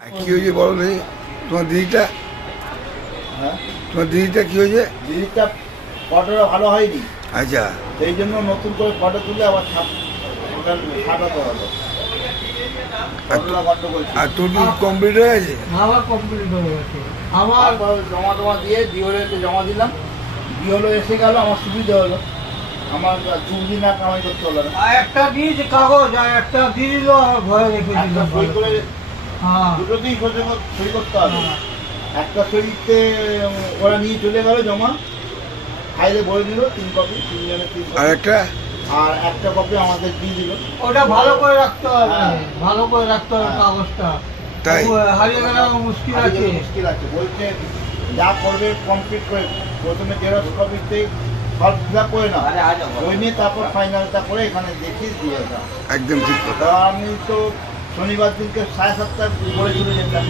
কি হয়েছে বলো দেখি তোমার দিদিটা? হ্যাঁ, তোমার দিদিটা কি হয়েছে? দিদিটা ফটোটা ভালো হয়নি, আচ্ছা, সেই জন্য নতুন করে ফটো তুলে আবার ছাপাতে হলো। ফটোটা গন্ডগোল ছিল। আর তোর কি কমপ্লিট হয়ে গেছে? আমার কমপ্লিট হয়ে গেছে। আমার তারপর জমা দিয়ে বিওলকে জমা দিলাম, বিওলো এসে গেল, আমার সুবিধা হলো, আমার চুক্তি না কামাই করতে হলো না। একটা দিয়েছে কাগজ আর একটা দিয়ে দিল, আমার ঘরে রেখে দিল। একটা সই করে হ্যাঁ, দুটোতেই সই করতে হবে। একটা সইতে ওরা নিয়ে চলে গেল জমা, ফাইলে ভরে দিল 3 কপি, 3 জনের 3 আর কপি, একটা আর একটা কপি আমাদের দিয়ে দিল। ওটা ভালো করে রাখতে হবে, হ্যাঁ। ভালো করে রাখতে হবে হ্যাঁ। কাগজটা। তাই? ও হারিয়ে গেলে আমার মুশকিল আজকে আছে। মুশকিল আছে, বলছে যা করবে কমপ্লিট করে প্রথমে জেরক্স কপিতে সব ফিল আপ করে না, ওই নিয়ে তারপর ফাইনালটা করে এখানে দেখিয়ে দিয়ে দাও। একদম ঠিক কথা। তা আমি তো শনিবার দিনকে 7:30 করে চলে যেতাম।